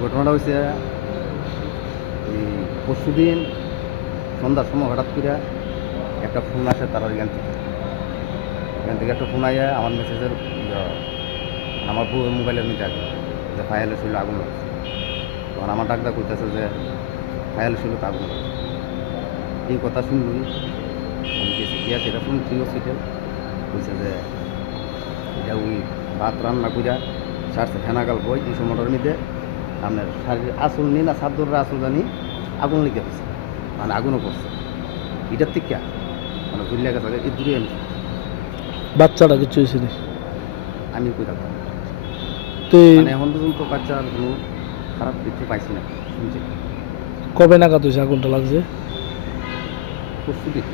ঘটনাটা হয়েছে এই পরশুদিন সন্ধ্যার সময় হঠাৎ করে একটা ফোন আসে তার এখান থেকে একটা ফোন আয় আমার মেসেজের আমার মোবাইলের মধ্যে আছে যে ফায়ালের শরীরে আগুন লাগছে। তখন আমার ডাক্তার করতেছে যে ফায়ালের শরীরে আগুন লাগছে। এই কথা শুনলই আমি গেছি গিয়া সেটা শুনছি হসপিটাল বলছে যে এটা ওই ভাত রান্না কইরা সারছে ফেনাগাল বই এই সময়টার মধ্যে আপনার শারীরিক আসল নিয়ে না সাদ্দরের আসল জানি আগুন লেগে গেছে, মানে আগুনও পড়ছে এটার থেকে মানে ভুল লেগে থাকে এই দূরে আমি বাচ্চাটা কিছু হয়েছে না আমি কই থাকতাম তো মানে এখন পর্যন্ত বাচ্চার কোনো খারাপ কিছু পাইছি না শুনছি। কবে নাগাদ হয়েছে আগুনটা লাগছে? পরশুদিন।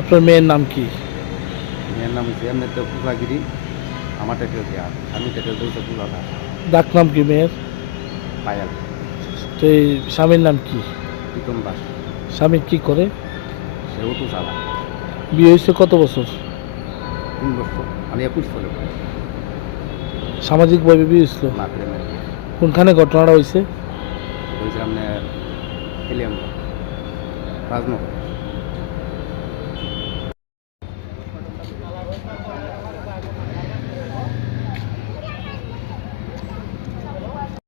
আপনার মেয়ের নাম কি? মেয়ের নাম হচ্ছে এমনি তো পূজাগিরি, আমার টাইটেল দেওয়া আমি টাইটেল দিয়েছে পূজাটা ডাক নাম কি মেয়ের? পায়াল। তো এই স্বামীর নাম কি? প্রীতম দাস। স্বামী কি করে? সেও তো চালা। বিয়ে হয়েছে কত বছর? 3 বছর মানে 21 চলে সামাজিকভাবে বিয়ে হয়েছিল? না প্রেমের কোনখানে ঘটনাটা হয়েছে? হয়েছে আপনার এলিয়াম রাজনগর।